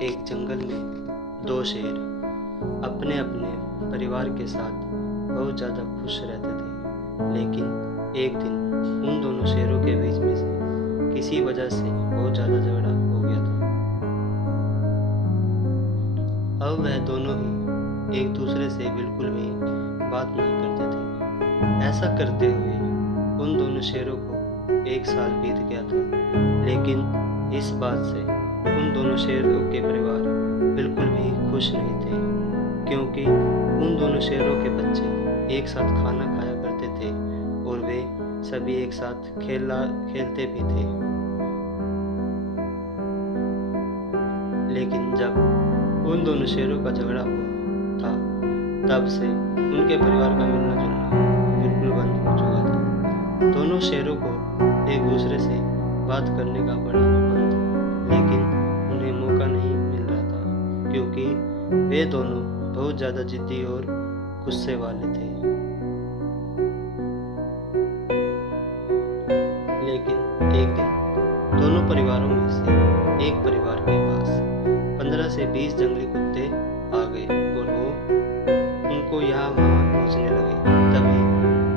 एक जंगल में दो शेर अपने अपने परिवार के साथ बहुत ज़्यादा खुश रहते थे। लेकिन एक दिन उन दोनों शेरों के बीच में से किसी वजह से बहुत ज़्यादा झगड़ा हो गया था। अब वह दोनों ही एक दूसरे से बिल्कुल भी बात नहीं करते थे। ऐसा करते हुए उन दोनों शेरों को एक साल बीत गया था। लेकिन इस बात से उन दोनों शेरों के परिवार बिल्कुल भी खुश नहीं थे, क्योंकि उन दोनों शेरों के बच्चे एक साथ खाना खाया करते थे और वे सभी एक साथ खेलते भी थे। लेकिन जब उन दोनों शेरों का झगड़ा हुआ था, तब से उनके परिवार का मिलना जुलना बिल्कुल बंद हो चुका था। दोनों शेरों को एक दूसरे से बात करने का बड़ा मन था, लेकिन उन्हें मौका नहीं मिल रहा था, क्योंकि वे दोनों बहुत ज़्यादा जिद्दी और गुस्से वाले थे। लेकिन एक दिन दोनों परिवारों में से एक परिवार के पास 15 से 20 जंगली कुत्ते आ गए और वो उनको यहाँ वहाँ नोचने लगे। तभी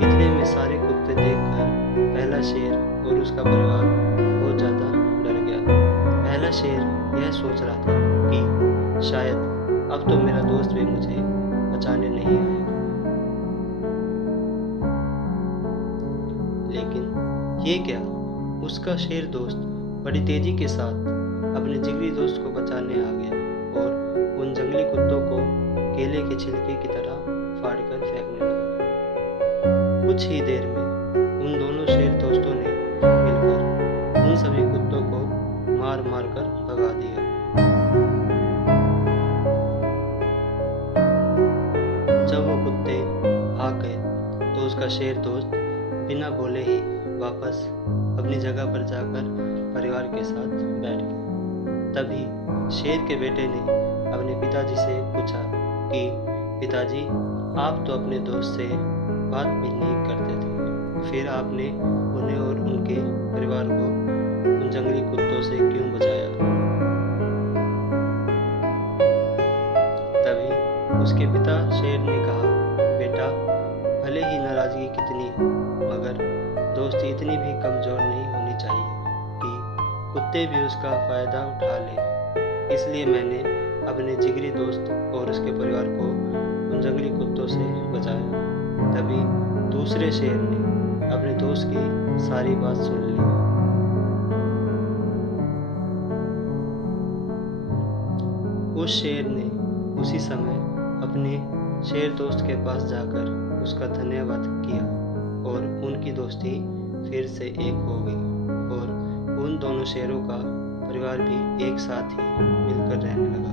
इतने में सारे कुत्ते देखकर पहला शेर और उसका परिवार बहुत ज़्यादा डर गया। पहला शेर यह सोच रहा था कि शायद अब तो मेरा दोस्त भी मुझे बचाने नहीं आएगा। लेकिन ये क्या, उसका शेर दोस्त बड़ी तेजी के साथ अपने जिगरी दोस्त को बचाने आ गया और उन जंगली कुत्तों को केले के छिलके की तरह फाड़कर फेंकने लगा। कुछ ही देर में उन दोनों शेर दोस्तों ने मिलकर उन सभी कुत्तों को मार मार कर भगा दिया। जब वो कुत्ते भाग गए तो उसका शेर दोस्त बिना बोले ही वापस अपनी जगह पर जाकर परिवार के साथ बैठ गया। तभी शेर के बेटे ने अपने पिताजी से पूछा कि पिताजी, आप तो अपने दोस्त से बात भी नहीं करते थे, फिर आपने उन्हें और उनके परिवार को उन जंगली कुत्तों से क्यों बचाया? तभी उसके पिता शेर ने कहा, बेटा, भले ही नाराजगी कितनी हो, मगर दोस्ती इतनी भी कमजोर नहीं होनी चाहिए कि कुत्ते भी उसका फायदा उठा ले। इसलिए मैंने अपने जिगरी दोस्त और उसके परिवार को उन जंगली कुत्तों से बचाया। तभी दूसरे शेर ने अपने दोस्त की सारी बात सुन ली। उस शेर ने उसी समय अपने शेर दोस्त के पास जाकर उसका धन्यवाद किया और उनकी दोस्ती फिर से एक हो गई और उन दोनों शेरों का परिवार भी एक साथ ही मिलकर रहने लगा।